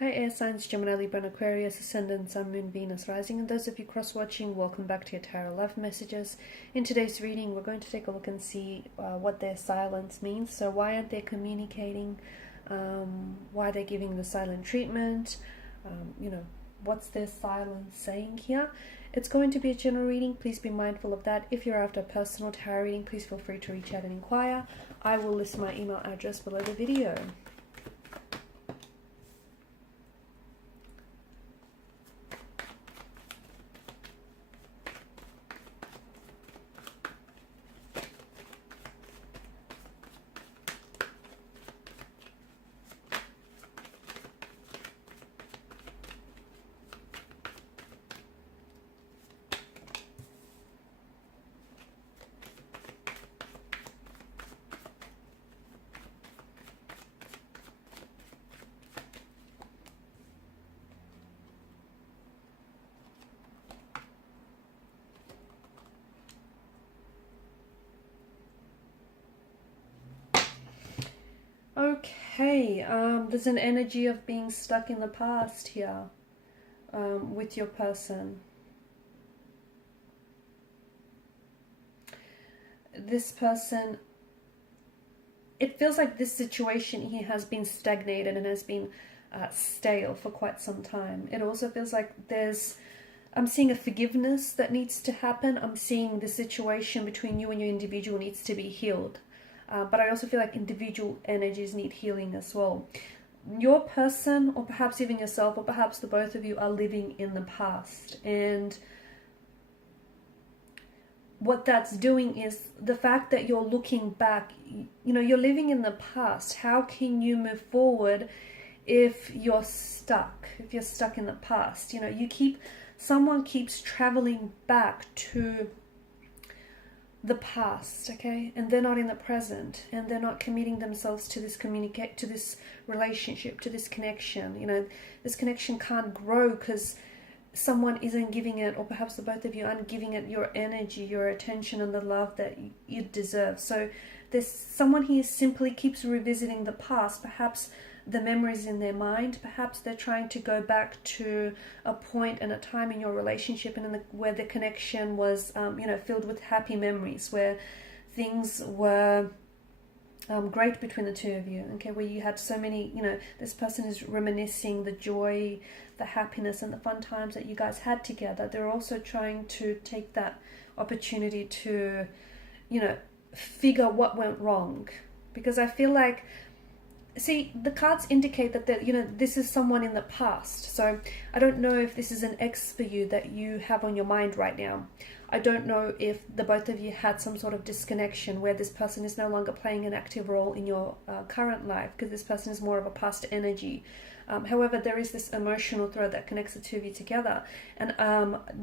Hi air signs, Gemini, Libra and Aquarius, Ascendant, Sun, Moon, Venus, Rising, and those of you cross-watching, welcome back to your Tarot Love Messages. In today's reading, we're going to take a look and see what their silence means. So why aren't they communicating? Why they're giving the silent treatment? What's their silence saying here? It's going to be a general reading. Please be mindful of that. If you're after a personal tarot reading, please feel free to reach out and inquire. I will list my email address below the video. Okay, there's an energy of being stuck in the past here with your person. This person, it feels like this situation here has been stagnated and has been stale for quite some time. It also feels like I'm seeing a forgiveness that needs to happen. I'm seeing the situation between you and your individual needs to be healed. But I also feel like individual energies need healing as well. Your person, or perhaps even yourself, or perhaps the both of you, are living in the past. And what that's doing is the fact that you're looking back, you're living in the past. How can you move forward if you're stuck? If you're stuck in the past, someone keeps traveling back to the past, okay, and they're not in the present, and they're not committing themselves to this relationship, to this connection. This connection can't grow because someone isn't giving it, or perhaps the both of you aren't giving it your energy, your attention, and the love that you deserve. So there's someone here simply keeps revisiting the past, perhaps the memories in their mind. Perhaps they're trying to go back to a point and a time in your relationship and where the connection was, filled with happy memories, where things were great between the two of you. Okay, where you had so many, this person is reminiscing the joy, the happiness, and the fun times that you guys had together. They're also trying to take that opportunity to, figure what went wrong, because I feel like, see, the cards indicate that this is someone in the past. So I don't know if this is an ex for you that you have on your mind right now. I don't know if the both of you had some sort of disconnection where this person is no longer playing an active role in your current life, because this person is more of a past energy. However, there is this emotional thread that connects the two of you together. And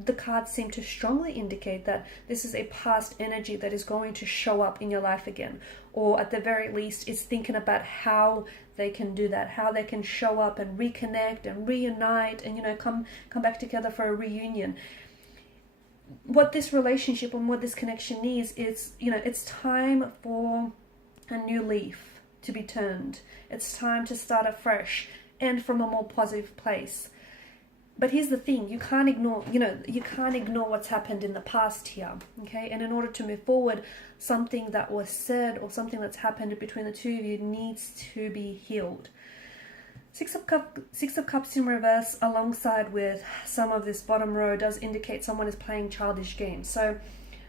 the cards seem to strongly indicate that this is a past energy that is going to show up in your life again. Or at the very least, it's thinking about how they can do that, how they can show up and reconnect and reunite and, come back together for a reunion. What this relationship and what this connection needs is, it's time for a new leaf to be turned. It's time to start afresh and from a more positive place. But here's the thing, you can't ignore what's happened in the past here, okay? And in order to move forward, something that was said or something that's happened between the two of you needs to be healed. Six of Cups in reverse alongside with some of this bottom row does indicate someone is playing childish games. So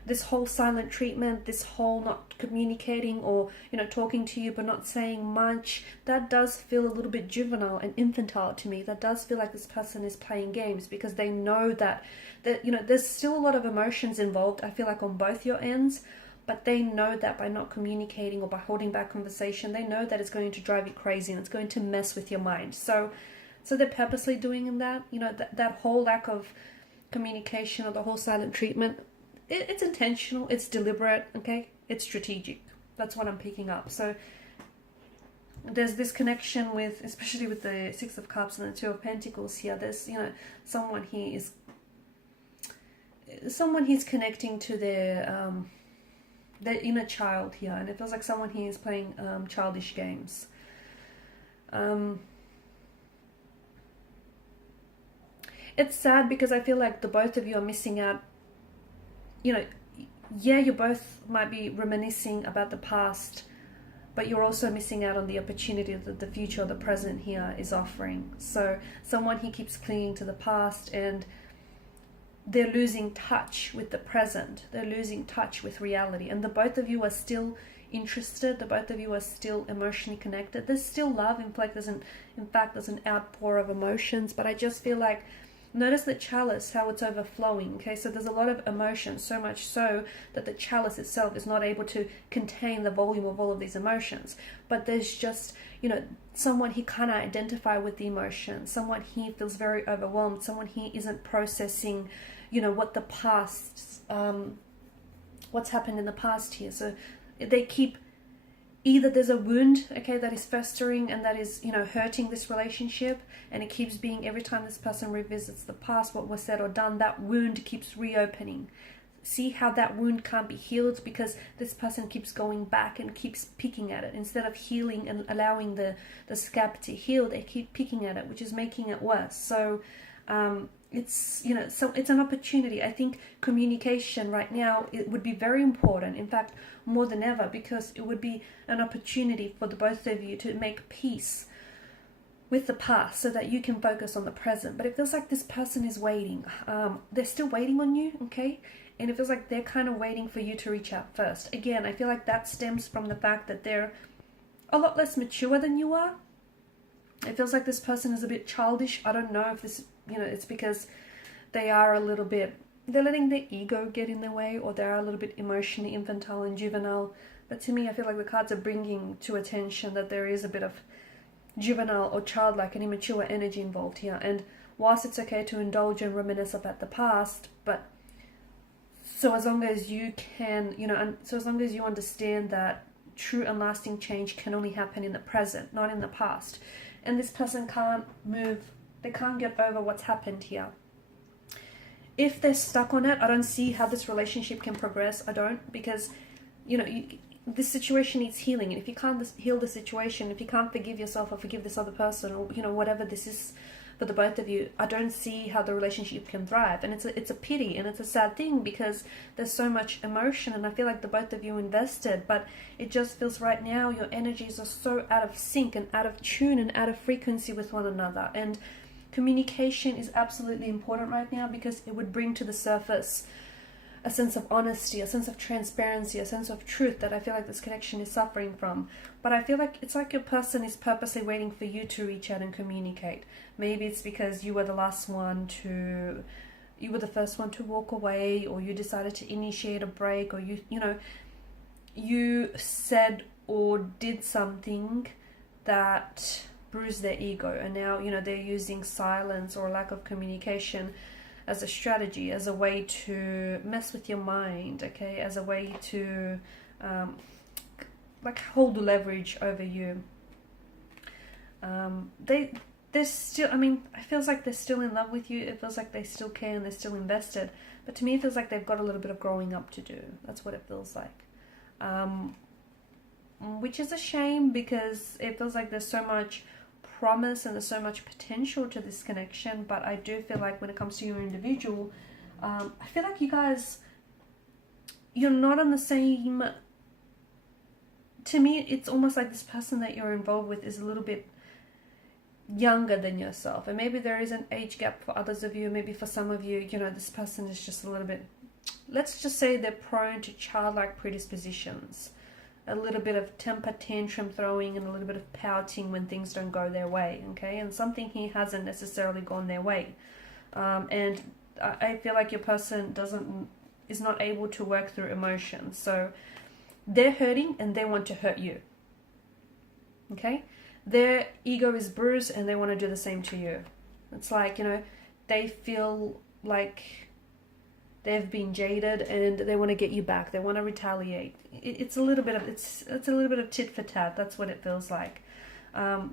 this whole silent treatment, this whole not communicating or, talking to you but not saying much, that does feel a little bit juvenile and infantile to me. That does feel like this person is playing games because they know that there's still a lot of emotions involved, I feel like, on both your ends. But they know that by not communicating or by holding back conversation, they know that it's going to drive you crazy and it's going to mess with your mind. So they're purposely doing that. That whole lack of communication or the whole silent treatment, it's intentional, it's deliberate, okay? It's strategic. That's what I'm picking up. So there's this connection with, especially with the Six of Cups and the Two of Pentacles here, there's, someone he's connecting to their inner child here, and it feels like someone here is playing childish games. it's sad because I feel like the both of you are missing out. You know, yeah, you both might be reminiscing about the past, but you're also missing out on the opportunity that the future or the present here is offering. So someone here keeps clinging to the past, and they're losing touch with the present. They're losing touch with reality. And the both of you are still interested. The both of you are still emotionally connected. There's still love. In fact, there's an outpour of emotions. But I just feel like, notice the chalice, how it's overflowing. Okay, so there's a lot of emotion, so much so that the chalice itself is not able to contain the volume of all of these emotions. But there's just, you know, someone he can't identify with the emotion. Someone he feels very overwhelmed. Someone he isn't processing, you know, what the past, what's happened in the past here. So they keep, either there's a wound, okay, that is festering and that is, you know, hurting this relationship, and it keeps being, every time this person revisits the past, what was said or done, that wound keeps reopening. See how that wound can't be healed because this person keeps going back and keeps picking at it. Instead of healing and allowing the scab to heal, they keep picking at it, which is making it worse. So it's, you know, so it's an opportunity. I think communication right now, it would be very important, in fact more than ever, because it would be an opportunity for the both of you to make peace with the past so that you can focus on the present. But it feels like this person is waiting. They're still waiting on you, okay? And it feels like they're kind of waiting for you to reach out first. Again, I feel like that stems from the fact that they're a lot less mature than you are. It feels like this person is a bit childish. I don't know if this, you know, it's because they are a little bit, they're letting their ego get in their way, or they're a little bit emotionally infantile and juvenile. But to me, I feel like the cards are bringing to attention that there is a bit of juvenile or childlike and immature energy involved here. And whilst it's okay to indulge and reminisce about the past, but so as long as you can, you know, and so as long as you understand that true and lasting change can only happen in the present, not in the past. And this person can't move, they can't get over what's happened here. If they're stuck on it, I don't see how this relationship can progress. I don't, because, you know, this situation needs healing. And if you can't heal the situation, if you can't forgive yourself or forgive this other person, or, you know, whatever this is for the both of you, I don't see how the relationship can thrive. And it's a pity, and it's a sad thing, because there's so much emotion, and I feel like the both of you invested, but it just feels right now your energies are so out of sync and out of tune and out of frequency with one another. And communication is absolutely important right now, because it would bring to the surface a sense of honesty, a sense of transparency, a sense of truth that I feel like this connection is suffering from. But I feel like it's like your person is purposely waiting for you to reach out and communicate. Maybe it's because you were the first one to walk away, or you decided to initiate a break, or you said or did something that bruised their ego, and now, you know, they're using silence or lack of communication as a strategy, as a way to mess with your mind, okay, as a way to like hold leverage over you. They're still, I mean, it feels like they're still in love with you. It feels like they still care and they're still invested. But to me, it feels like they've got a little bit of growing up to do. That's what it feels like. Which is a shame, because it feels like there's so much promise and there's so much potential to this connection. But I do feel like when it comes to your individual, I feel like you guys, you're not on the same, to me, it's almost like this person that you're involved with is a little bit younger than yourself. And maybe there is an age gap for others of you. Maybe for some of you, you know, this person is just a little bit, let's just say they're prone to childlike predispositions. A little bit of temper tantrum throwing and a little bit of pouting when things don't go their way, okay? And something here hasn't necessarily gone their way. And I feel like your person is not able to work through emotions. So they're hurting and they want to hurt you, okay? Their ego is bruised and they want to do the same to you. It's like, you know, they feel like they've been jaded and they want to get you back. They want to retaliate. It's a little bit of it's a little bit of tit for tat. That's what it feels like.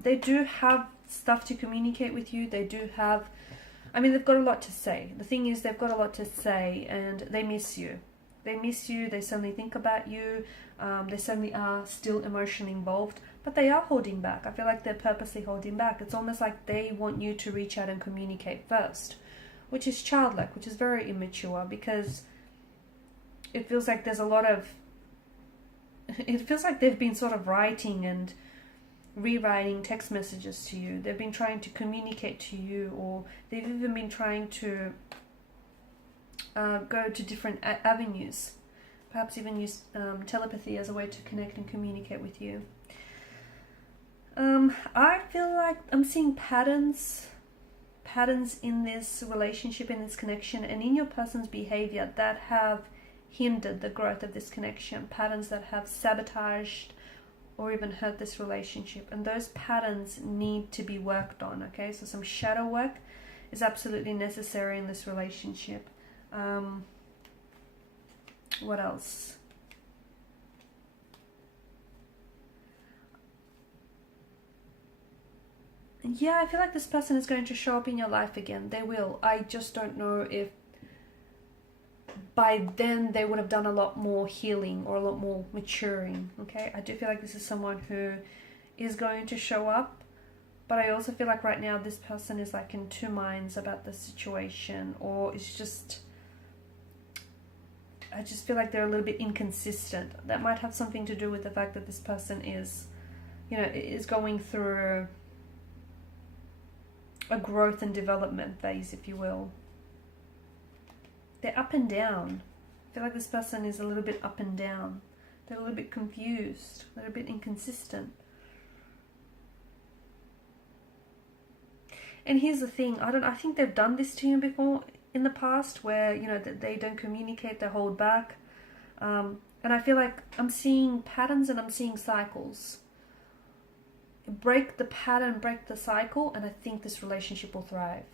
They do have stuff to communicate with you. They do have, I mean, they've got a lot to say. The thing is, they've got a lot to say, and they miss you. They miss you. They certainly think about you. They certainly are still emotionally involved, but they are holding back. I feel like they're purposely holding back. It's almost like they want you to reach out and communicate first. which is childlike, which is very immature, because it feels like there's a lot of, it feels like they've been sort of writing and rewriting text messages to you. They've been trying to communicate to you, or they've even been trying to go to different avenues, perhaps even use telepathy as a way to connect and communicate with you. I feel like I'm seeing patterns in this relationship, in this connection, and in your person's behavior that have hindered the growth of this connection, patterns that have sabotaged or even hurt this relationship, and those patterns need to be worked on. Okay, so some shadow work is absolutely necessary in this relationship. What else? Yeah, I feel like this person is going to show up in your life again. They will. I just don't know if by then they would have done a lot more healing or a lot more maturing. Okay, I do feel like this is someone who is going to show up, but I also feel like right now this person is like in two minds about the situation, or it's just, I just feel like they're a little bit inconsistent. That might have something to do with the fact that this person is, you know, is going through a growth and development phase, if you will. They're up and down. I feel like this person is a little bit up and down. They're a little bit confused. They're a bit inconsistent. And here's the thing. I think they've done this to you before in the past, where, you know, that they don't communicate, they hold back. And I feel like I'm seeing patterns and I'm seeing cycles. Break the pattern, break the cycle, and I think this relationship will thrive.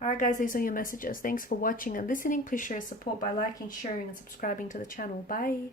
Alright guys, these are your messages. Thanks for watching and listening. Please show your support by liking, sharing and subscribing to the channel. Bye.